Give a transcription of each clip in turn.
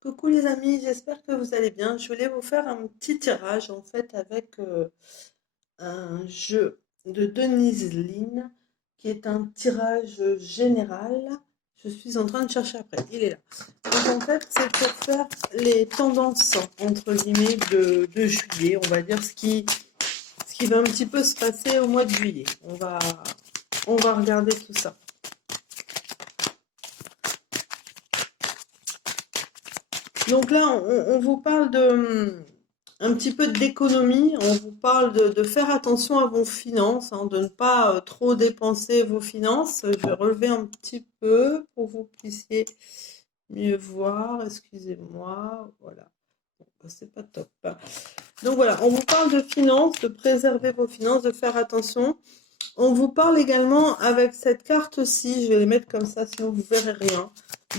Coucou les amis, j'espère que vous allez bien. Je voulais vous faire un petit tirage en fait avec un jeu de Denise Lin qui est un tirage général. Je suis en train de chercher après, il est là. Donc en fait c'est pour faire les tendances entre guillemets de juillet, on va dire ce qui va un petit peu se passer au mois de juillet. On va regarder tout ça. Donc là, on vous parle un petit peu d'économie, on vous parle de faire attention à vos finances, hein, de ne pas trop dépenser vos finances. Je vais relever un petit peu pour que vous puissiez mieux voir. Excusez-moi, voilà. Bon, bah, c'est pas top, hein. Donc voilà, on vous parle de finances, de préserver vos finances, de faire attention. On vous parle également avec cette carte-ci, je vais les mettre comme ça, sinon vous verrez rien,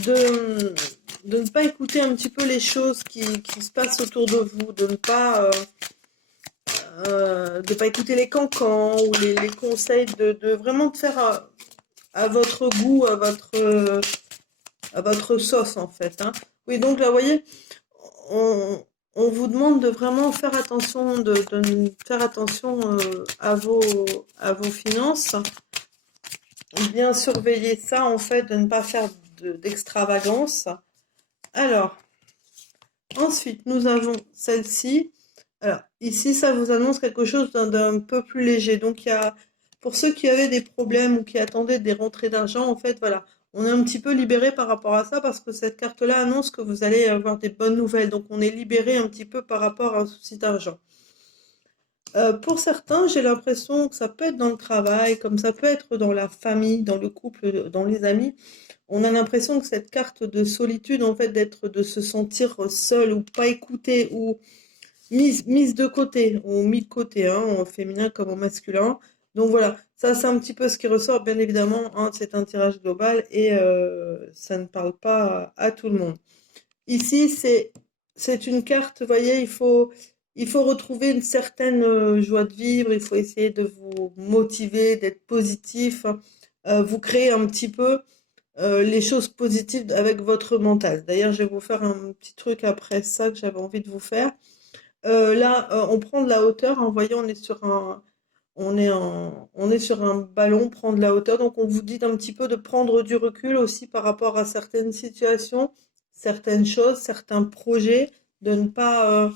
de, de ne pas écouter un petit peu les choses qui se passent autour de vous, de pas écouter les cancans ou les conseils, de vraiment de faire à votre goût, à votre sauce en fait, hein. Oui, donc là, vous voyez, on vous demande de vraiment faire attention, de faire attention à vos finances, bien surveiller ça en fait, de ne pas faire d'extravagance. Alors, ensuite, nous avons celle-ci. Alors, ici, ça vous annonce quelque chose d'un peu plus léger. Donc, pour ceux qui avaient des problèmes ou qui attendaient des rentrées d'argent, en fait, voilà, on est un petit peu libéré par rapport à ça parce que cette carte-là annonce que vous allez avoir des bonnes nouvelles. Donc, on est libéré un petit peu par rapport à un souci d'argent. Pour certains, j'ai l'impression que ça peut être dans le travail, comme ça peut être dans la famille, dans le couple, dans les amis. On a l'impression que cette carte de solitude, en fait, de se sentir seul ou pas écouté ou mise de côté, ou mis de côté, hein, en féminin comme en masculin. Donc voilà, ça c'est un petit peu ce qui ressort, bien évidemment, hein, c'est un tirage global et ça ne parle pas à tout le monde. Ici, c'est une carte, vous voyez, il faut retrouver une certaine joie de vivre, il faut essayer de vous motiver, d'être positif, hein, vous créer un petit peu les choses positives avec votre mental. D'ailleurs, je vais vous faire un petit truc après ça que j'avais envie de vous faire. Là, on prend de la hauteur, hein, vous voyez, on est sur un ballon, prendre de la hauteur. Donc, on vous dit un petit peu de prendre du recul aussi par rapport à certaines situations, certaines choses, certains projets, de ne pas, euh,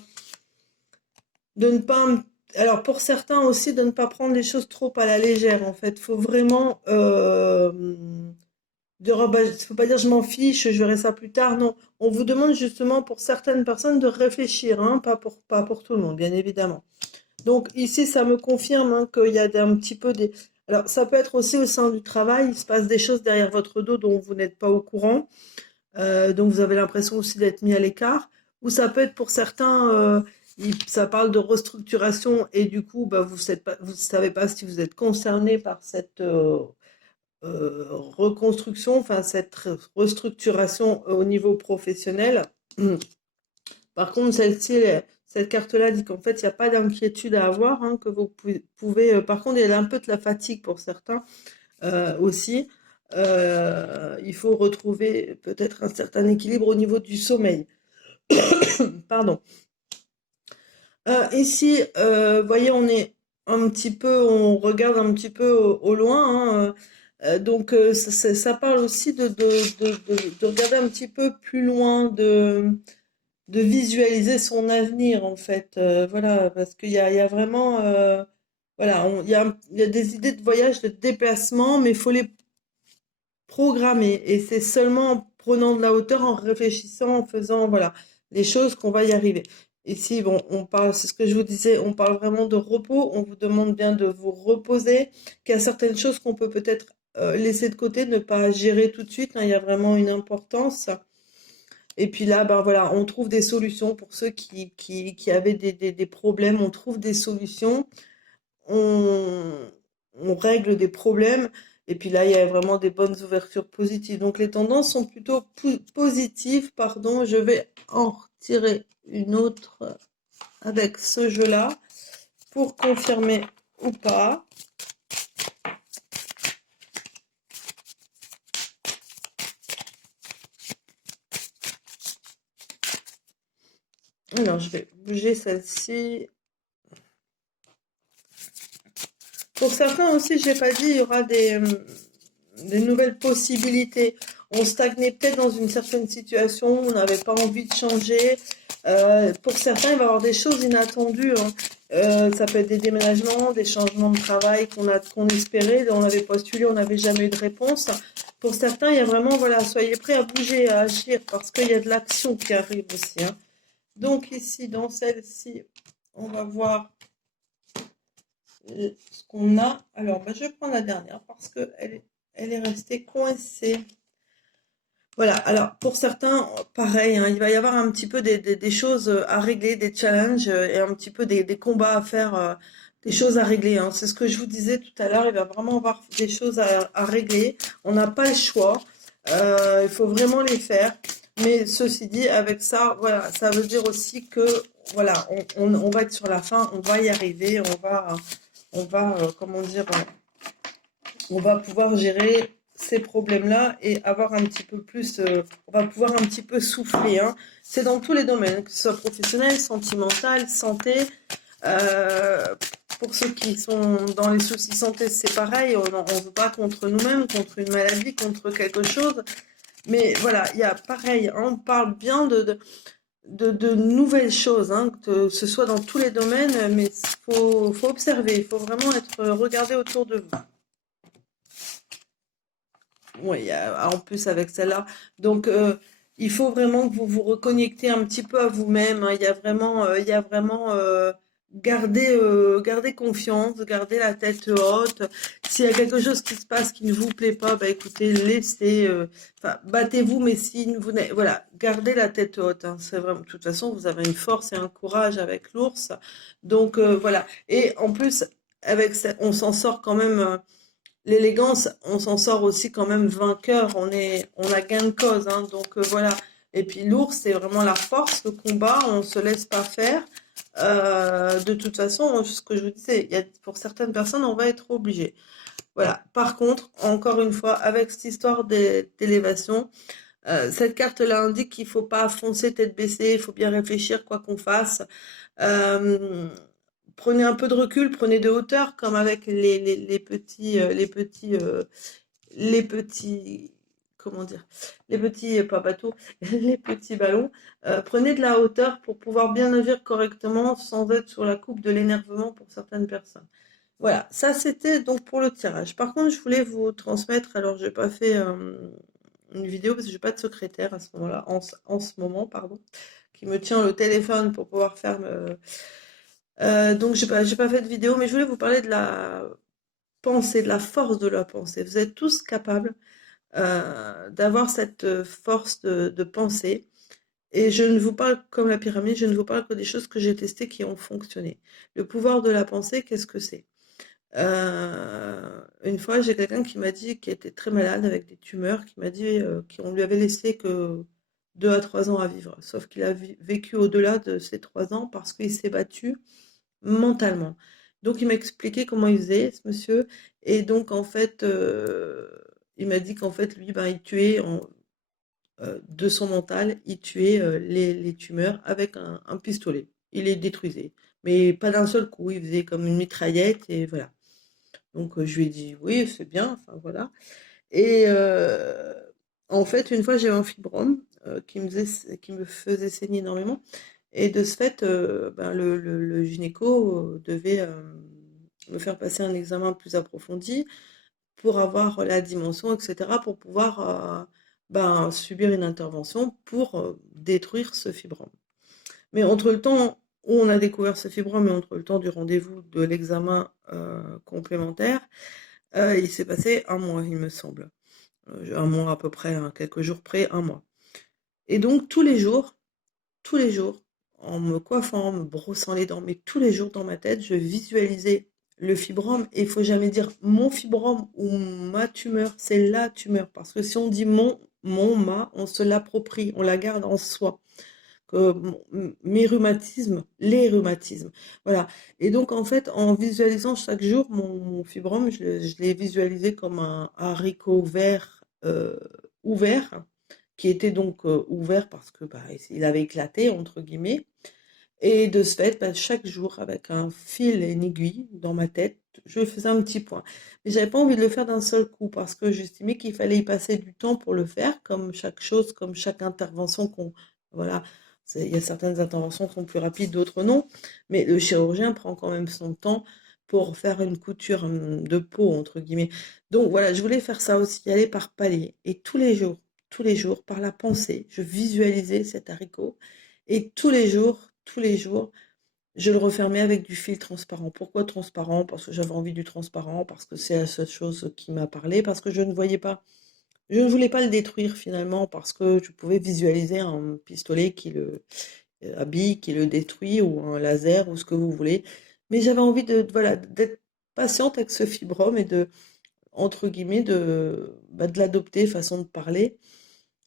de ne pas. Alors, pour certains aussi, de ne pas prendre les choses trop à la légère. En fait, faut vraiment faut pas dire je m'en fiche, je verrai ça plus tard. Non, on vous demande justement pour certaines personnes de réfléchir, hein, pas pour tout le monde, bien évidemment. Donc ici, ça me confirme, hein, qu'il y a un petit peu des. Alors, ça peut être aussi au sein du travail, il se passe des choses derrière votre dos dont vous n'êtes pas au courant, donc vous avez l'impression aussi d'être mis à l'écart. Ou ça peut être pour certains, ça parle de restructuration et du coup, bah, vous savez pas si vous êtes concerné par cette reconstruction, enfin cette restructuration au niveau professionnel. Par contre, cette carte-là dit qu'en fait, il n'y a pas d'inquiétude à avoir, hein, que vous pouvez. Par contre, il y a un peu de la fatigue pour certains aussi. Il faut retrouver peut-être un certain équilibre au niveau du sommeil. Pardon. Ici, voyez, on regarde un petit peu au loin, hein, donc ça parle aussi de regarder un petit peu plus loin, de visualiser son avenir en fait. Voilà, parce qu'il y a vraiment, voilà, il y a des idées de voyage, de déplacement, mais il faut les programmer. Et c'est seulement en prenant de la hauteur, en réfléchissant, en faisant, voilà, les choses qu'on va y arriver. Ici, bon, on parle, c'est ce que je vous disais, on parle vraiment de repos. On vous demande bien de vous reposer, qu'il y a certaines choses qu'on peut peut-être laisser de côté, ne pas gérer tout de suite, hein, il y a vraiment une importance. Et puis là, ben voilà, on trouve des solutions pour ceux qui avaient des problèmes, on trouve des solutions, on, on règle des problèmes, et puis là, il y a vraiment des bonnes ouvertures positives. Donc les tendances sont plutôt positives, pardon, je vais en retirer une autre avec ce jeu-là pour confirmer ou pas. Alors, je vais bouger celle-ci. Pour certains aussi, j'ai pas dit, il y aura des nouvelles possibilités. On stagnait peut-être dans une certaine situation, on n'avait pas envie de changer. Pour certains, il va y avoir des choses inattendues, hein. Ça peut être des déménagements, des changements de travail qu'on espérait, on avait postulé, on n'avait jamais eu de réponse. Pour certains, il y a vraiment, voilà, soyez prêts à bouger, à agir, parce qu'il y a de l'action qui arrive aussi, hein. Donc ici, dans celle-ci, on va voir ce qu'on a. Alors, bah, je vais prendre la dernière parce elle est restée coincée. Voilà, alors pour certains, pareil, hein, il va y avoir un petit peu des choses à régler, des challenges et un petit peu des combats à faire, des choses à régler, hein. C'est ce que je vous disais tout à l'heure, il va vraiment avoir des choses à régler. On n'a pas le choix, il faut vraiment les faire. Mais ceci dit, avec ça, voilà, ça veut dire aussi que voilà, on va être sur la fin, on va y arriver, comment dire, on va pouvoir gérer ces problèmes-là et avoir un petit peu plus, on va pouvoir un petit peu souffler, hein. C'est dans tous les domaines, que ce soit professionnel, sentimental, santé. Euh, pour ceux qui sont dans les soucis santé, c'est pareil, on ne veut pas contre nous-mêmes, contre une maladie, contre quelque chose. Mais voilà, il y a pareil, hein, on parle bien de nouvelles choses, hein, que ce soit dans tous les domaines, mais faut observer, il faut vraiment être regardé autour de vous. Oui, en plus avec celle-là. Donc, il faut vraiment que vous vous reconnectez un petit peu à vous-même, hein. Il y a vraiment garder confiance, garder la tête haute. S'il y a quelque chose qui se passe qui ne vous plaît pas, bah écoutez, laissez, enfin, battez-vous, mais si vous n'avez, voilà, gardez la tête haute, hein. C'est vraiment, de toute façon, vous avez une force et un courage avec l'ours. Donc, voilà. Et en plus, on s'en sort quand même. L'élégance, on s'en sort aussi quand même vainqueur, on a gain de cause, hein, donc voilà. Et puis l'ours, c'est vraiment la force, le combat, on se laisse pas faire. De toute façon, ce que je vous disais, pour certaines personnes, on va être obligé. Voilà. Par contre, encore une fois, avec cette histoire d'élévation, cette carte-là indique qu'il faut pas foncer tête baissée, il faut bien réfléchir quoi qu'on fasse. Euh, Prenez un peu de recul, prenez de hauteur, comme avec les petits, comment dire, les petits, pas bateaux, les petits ballons. Prenez de la hauteur pour pouvoir bien agir correctement sans être sur la coupe de l'énervement pour certaines personnes. Voilà, ça c'était donc pour le tirage. Par contre, je voulais vous transmettre, alors j'ai pas fait une vidéo parce que j'ai pas de secrétaire à ce moment-là, en ce moment, pardon, qui me tient le téléphone pour pouvoir faire donc j'ai pas fait de vidéo, mais je voulais vous parler de la pensée, de la force de la pensée. Vous êtes tous capables d'avoir cette force de pensée. Et je ne vous parle comme la pyramide, je ne vous parle que des choses que j'ai testées qui ont fonctionné. Le pouvoir de la pensée, qu'est-ce que c'est? Une fois, j'ai quelqu'un qui m'a dit, qui était très malade avec des tumeurs, qui m'a dit qu'on lui avait laissé que 2 à 3 ans à vivre. Sauf qu'il a vécu au-delà de ces 3 ans parce qu'il s'est battu mentalement. Donc il m'a expliqué comment il faisait, ce monsieur. Et donc en fait, il m'a dit qu'en fait, lui, ben, il tuait de son mental, il tuait les tumeurs avec un pistolet. Il les détruisait. Mais pas d'un seul coup, il faisait comme une mitraillette et voilà. Donc je lui ai dit oui, c'est bien, enfin voilà. Et en fait, une fois, j'ai eu un fibrome qui me faisait saigner énormément. Et de ce fait, ben, le gynéco devait me faire passer un examen plus approfondi pour avoir la dimension, etc., pour pouvoir ben, subir une intervention pour détruire ce fibrome. Mais entre le temps où on a découvert ce fibrome et entre le temps du rendez-vous de l'examen complémentaire, il s'est passé un mois, il me semble. Un mois à peu près, hein, quelques jours près, un mois. Et donc tous les jours, en me coiffant, en me brossant les dents, mais tous les jours dans ma tête, je visualisais le fibrome. Et il faut jamais dire mon fibrome ou ma tumeur, c'est la tumeur. Parce que si on dit ma, on se l'approprie, on la garde en soi. Que mes rhumatismes, les rhumatismes. Voilà. Et donc, en fait, en visualisant chaque jour mon fibrome, je l'ai visualisé comme un haricot vert ouvert, qui était donc ouvert parce que bah, il avait éclaté, entre guillemets. Et de ce fait, bah, chaque jour, avec un fil et une aiguille dans ma tête, je faisais un petit point. Mais j'avais pas envie de le faire d'un seul coup parce que j'estimais qu'il fallait y passer du temps pour le faire, comme chaque chose, comme chaque intervention qu'on, voilà. Il y a certaines interventions qui sont plus rapides, d'autres non. Mais le chirurgien prend quand même son temps pour faire une couture de peau, entre guillemets. Donc voilà, je voulais faire ça aussi, y aller par palier. Et tous les jours, par la pensée, je visualisais cet haricot. Et tous les jours, je le refermais avec du fil transparent. Pourquoi transparent? Parce que j'avais envie du transparent, parce que c'est la seule chose qui m'a parlé, parce que je ne voulais pas le détruire finalement, parce que je pouvais visualiser un pistolet qui le habille, qui le détruit, ou un laser, ou ce que vous voulez. Mais j'avais envie voilà, d'être patiente avec ce fibrome et entre guillemets, de l'adopter, façon de parler.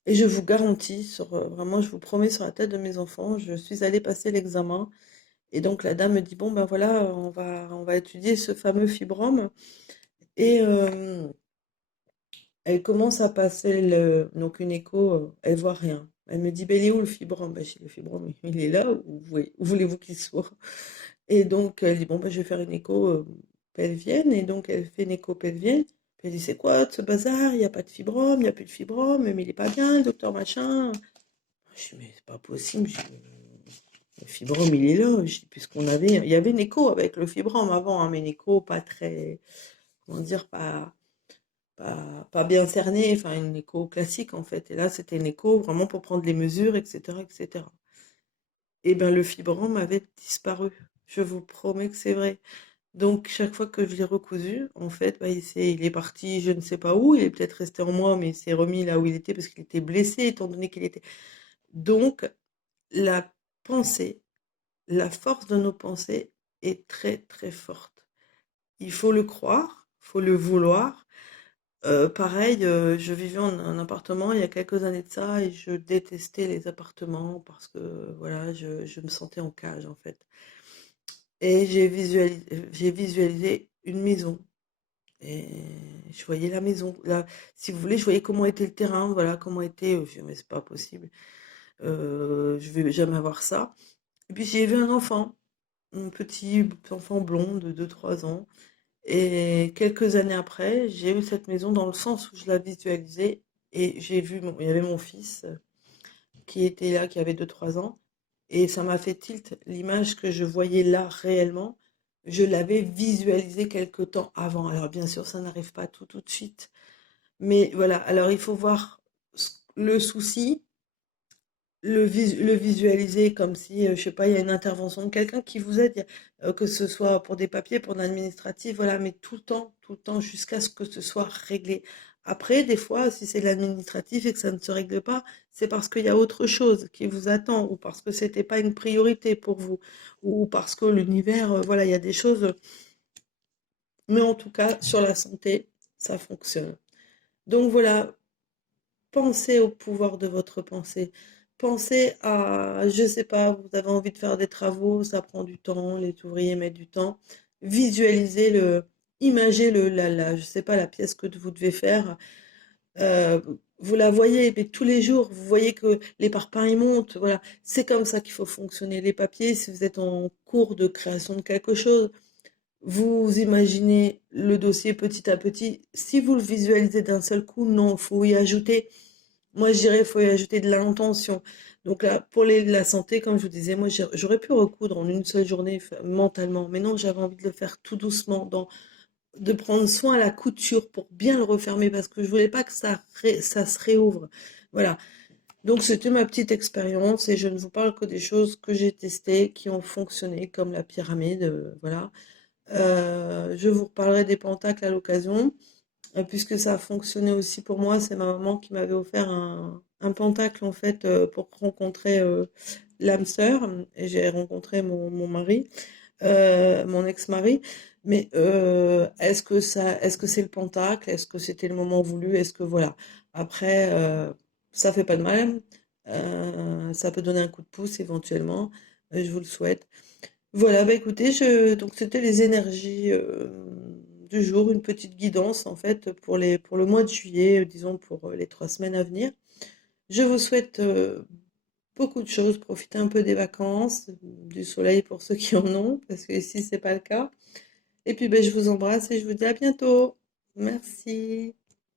Et je vous garantis, vraiment, je vous promets sur la tête de mes enfants, je suis allée passer l'examen. Et donc la dame me dit, bon ben voilà, on va étudier ce fameux fibrome. Et elle commence à passer donc une écho, elle voit rien. Elle me dit, ben il est où le fibrome? Ben, je dis, le fibrome, il est là, où voulez-vous qu'il soit? Et donc elle dit, bon ben je vais faire une écho pelvienne. Et donc elle fait une écho pelvienne. Puis elle dit, c'est quoi ce bazar? Il n'y a pas de fibrome, il n'y a plus de fibrome, mais il est pas bien, le docteur machin. Je dis, mais c'est pas possible. Le fibrome, il est là. Je dis, il y avait une écho avec le fibrome avant, hein, mais une écho pas très, comment dire, pas bien cernée, enfin une écho classique en fait. Et là, c'était une écho vraiment pour prendre les mesures, etc., etc. Et bien, le fibrome avait disparu. Je vous promets que c'est vrai. Donc, chaque fois que je l'ai recousu, en fait, bah, il est parti, je ne sais pas où. Il est peut-être resté en moi, mais il s'est remis là où il était parce qu'il était blessé, étant donné qu'il était. Donc, la pensée, la force de nos pensées est très très forte. Il faut le croire, il faut le vouloir. Pareil, je vivais en un appartement il y a quelques années de ça et je détestais les appartements parce que voilà, je me sentais en cage en fait. Et j'ai visualisé une maison. Et je voyais la maison. Là, si vous voulez, je voyais comment était le terrain, voilà, comment était. Je dis, mais c'est pas possible. Je vais jamais avoir ça. Et puis j'ai vu un enfant, un petit enfant blond de 2 3 ans. Et quelques années après, j'ai eu cette maison dans le sens où je la visualisais. Et il y avait mon fils qui était là, qui avait 2 3 ans. Et ça m'a fait tilt. L'image que je voyais là réellement, je l'avais visualisée quelque temps avant. Alors bien sûr, ça n'arrive pas tout de suite. Mais voilà, alors il faut voir le souci, le visualiser comme si, je sais pas, il y a une intervention de quelqu'un qui vous aide, que ce soit pour des papiers, pour l'administratif, voilà, mais tout le temps, jusqu'à ce que ce soit réglé. Après, des fois, si c'est de l'administratif et que ça ne se règle pas, c'est parce qu'il y a autre chose qui vous attend, ou parce que c'était pas une priorité pour vous, ou parce que l'univers, voilà, il y a des choses. Mais en tout cas, sur la santé, ça fonctionne. Donc voilà, pensez au pouvoir de votre pensée. Pensez à, je sais pas, vous avez envie de faire des travaux, ça prend du temps, les ouvriers mettent du temps. Visualisez imagez je sais pas, la pièce que vous devez faire. euh, Vous la voyez, mais tous les jours, vous voyez que les parpaings ils montent. Voilà, c'est comme ça qu'il faut fonctionner. Les papiers, si vous êtes en cours de création de quelque chose, vous imaginez le dossier petit à petit. Si vous le visualisez d'un seul coup, non, il faut y ajouter. Moi, je dirais qu'il faut y ajouter de l'intention. Donc là, pour la santé, comme je vous disais, moi, j'aurais pu recoudre en une seule journée mentalement, mais non, j'avais envie de le faire tout doucement, de prendre soin à la couture pour bien le refermer parce que je voulais pas que ça se réouvre. Voilà. Donc c'était ma petite expérience et je ne vous parle que des choses que j'ai testées, qui ont fonctionné, comme la pyramide, voilà. Je vous reparlerai des pentacles à l'occasion. Puisque ça a fonctionné aussi pour moi, c'est ma maman qui m'avait offert un pentacle en fait pour rencontrer l'âme sœur. Et j'ai rencontré mon mari, mon ex-mari. Mais est-ce que c'est le pentacle? Est-ce que c'était le moment voulu? Est-ce que voilà. Après, ça fait pas de mal. Ça peut donner un coup de pouce éventuellement. Je vous le souhaite. Voilà, bah écoutez, donc c'était les énergies du jour, une petite guidance en fait pour le mois de juillet, disons pour les 3 semaines à venir. Je vous souhaite beaucoup de choses. Profitez un peu des vacances, du soleil pour ceux qui en ont, parce que ici, c'est pas le cas. Et puis, ben, je vous embrasse et je vous dis à bientôt. Merci.